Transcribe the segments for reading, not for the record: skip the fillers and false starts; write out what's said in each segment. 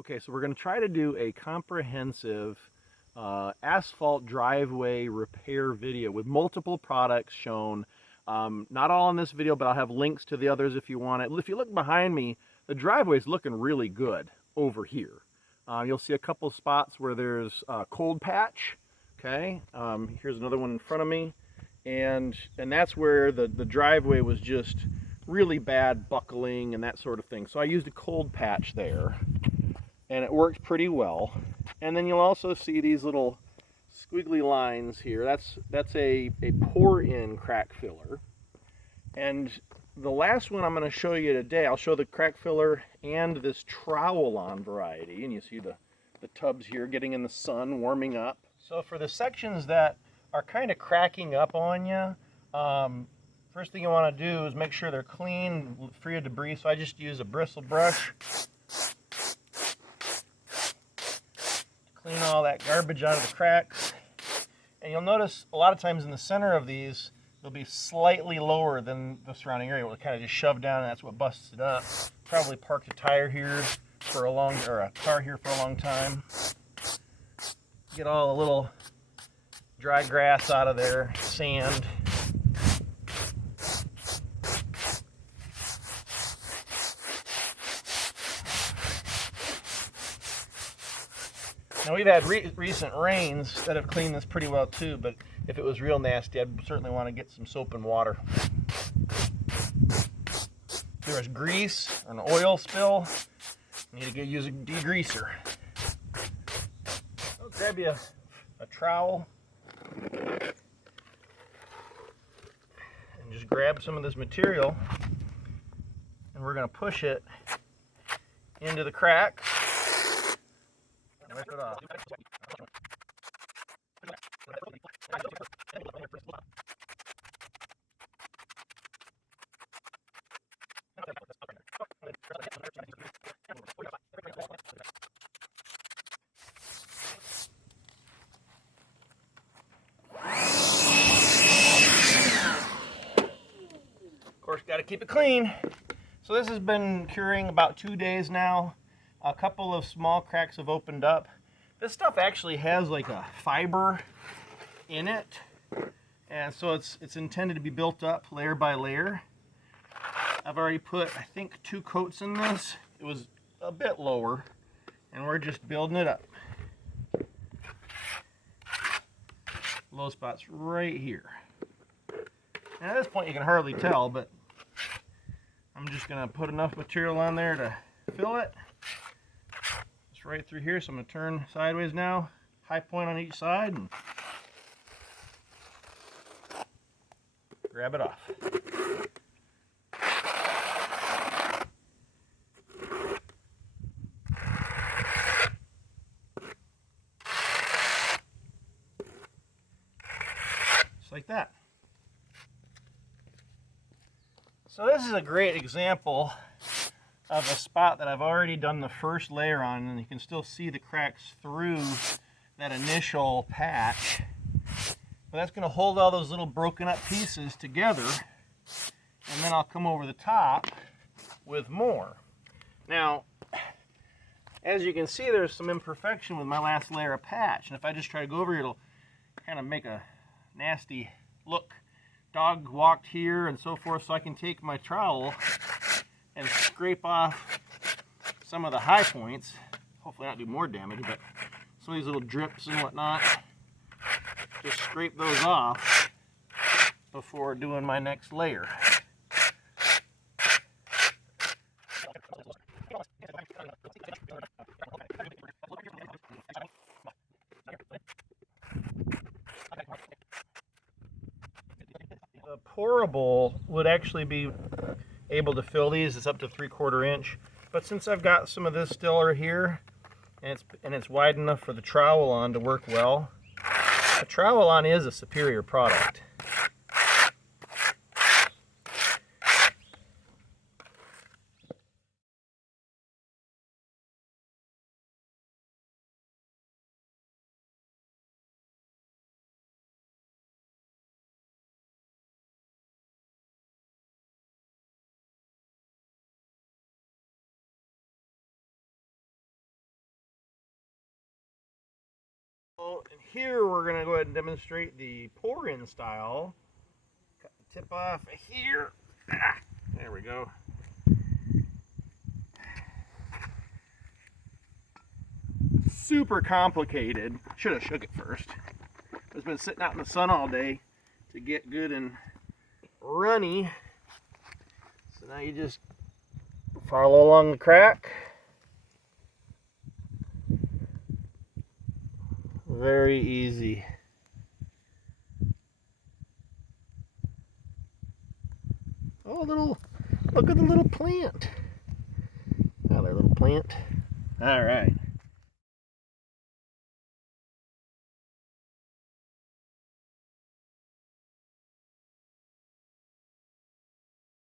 Okay, so we're going to try to do a comprehensive asphalt driveway repair video with multiple products shown. Not all in this video, but I'll have links to the others if you want it. If you look behind me, the driveway is looking really good over here. You'll see a couple spots where there's a cold patch. Okay, here's another one in front of me, and that's where the driveway was just really bad buckling and that sort of thing. So I used a cold patch there, and it worked pretty well. And then you'll also see these little squiggly lines here. That's a pour-in crack filler. And the last one I'm going to show you today, I'll show the crack filler and this trowel-on variety. And you see the tubs here getting in the sun, warming up. So for the sections that are kind of cracking up on you, first thing you want to do is make sure they're clean, free of debris. So I just use a bristle brush. Clean all that garbage out of the cracks. And you'll notice a lot of times in the center of these, they'll be slightly lower than the surrounding area. We'll kind of just shove down, and that's what busts it up. Probably parked a tire here for a car here for a long time. Get all the little dry grass out of there, sand. Now we've had recent rains that have cleaned this pretty well too, but if it was real nasty, I'd certainly want to get some soap and water. If there was grease or an oil spill, you need to use a degreaser. I'll grab you a trowel and just grab some of this material, and we're going to push it into the cracks. Rip it off. Of course, got to keep it clean. So this has been curing about 2 days now. A couple of small cracks have opened up. This stuff actually has like a fiber in it, and so it's intended to be built up layer by layer. I've already put, I think, 2 coats in this. It was a bit lower, and we're just building it up. Low spot's right here. And at this point you can hardly tell, but I'm just gonna put enough material on there to fill it. Right through here, so I'm going to turn sideways now, high point on each side, and grab it off. Just like that. So this is a great example of a spot that I've already done the first layer on, and you can still see the cracks through that initial patch. But that's going to hold all those little broken up pieces together, and then I'll come over the top with more. Now, as you can see, there's some imperfection with my last layer of patch, and if I just try to go over here, it'll kind of make a nasty look. Dog walked here and so forth, so I can take my trowel and scrape off some of the high points. Hopefully not do more damage, but some of these little drips and whatnot, just scrape those off before doing my next layer. The pourable would actually be able to fill these. It's up to 3/4 inch, but since I've got some of this stiller here, and it's wide enough for the trowel on to work well, the trowel on is a superior product. So here we're going to go ahead and demonstrate the pour-in style. Cut the tip off here. There we go. Super complicated. Should have shook it first. It's been sitting out in the sun all day to get good and runny. So now you just follow along the crack. Very easy. Oh, look at the little plant. Oh, there, little plant. All right.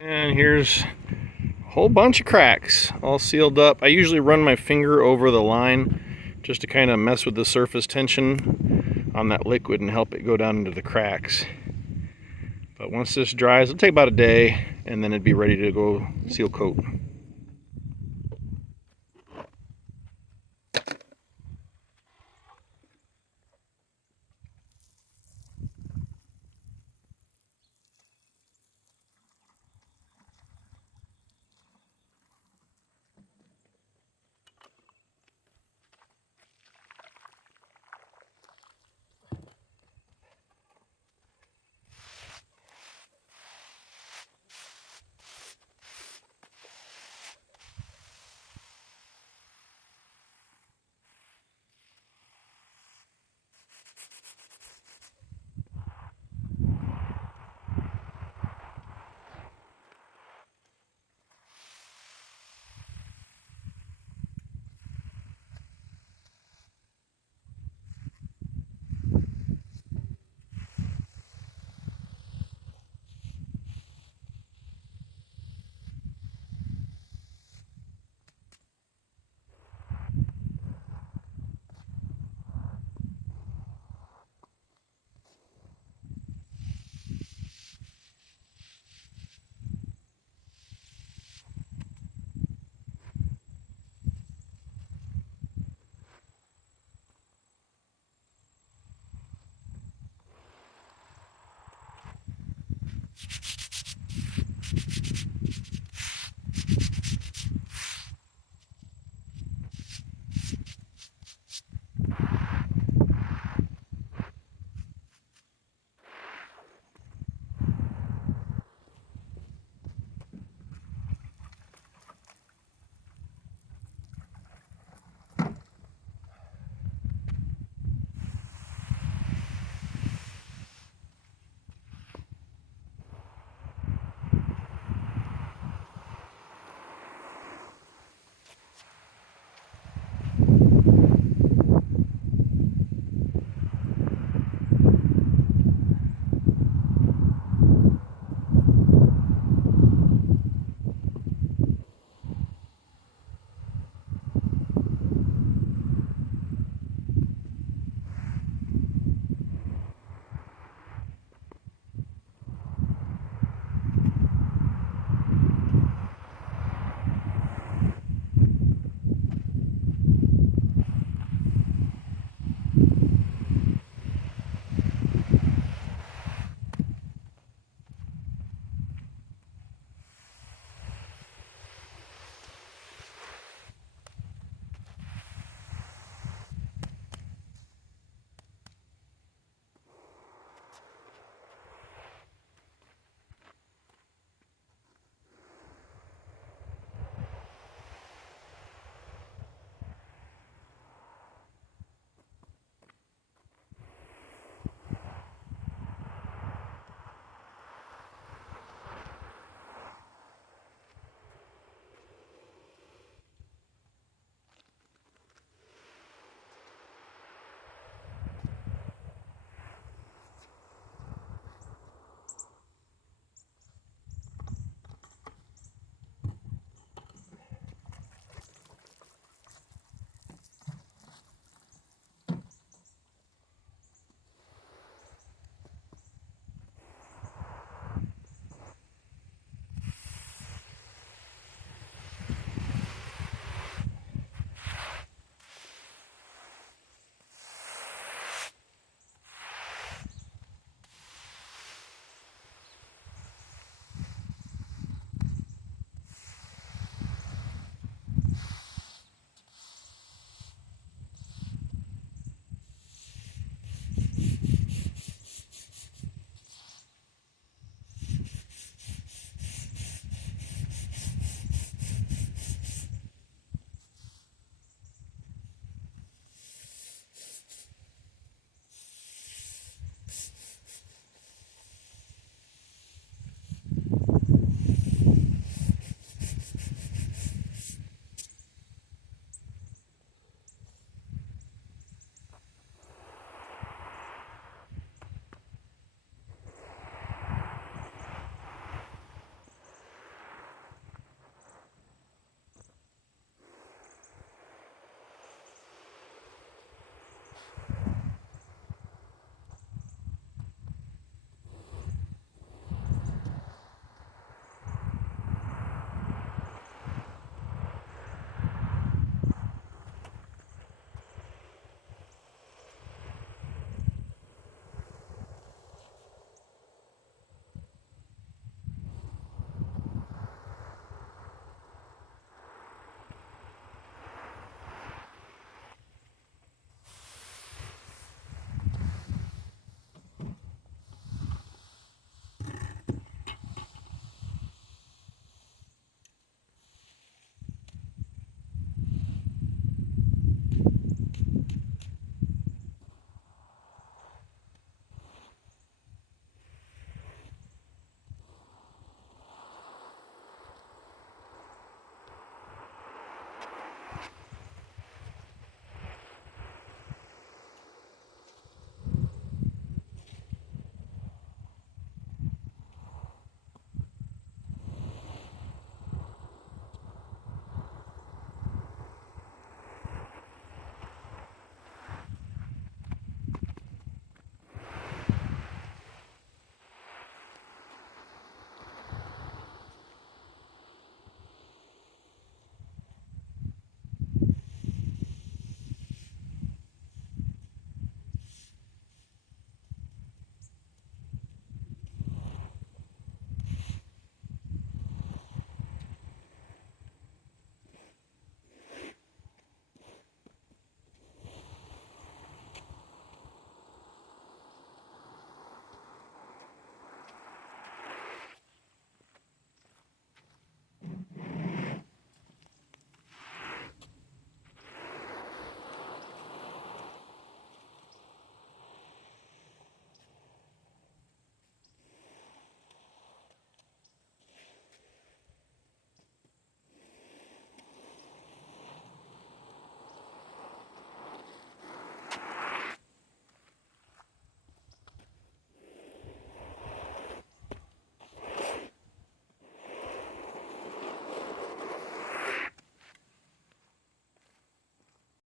And here's a whole bunch of cracks, all sealed up. I usually run my finger over the line just to kind of mess with the surface tension on that liquid and help it go down into the cracks. But once this dries, it'll take about a day, and then it'd be ready to go seal coat.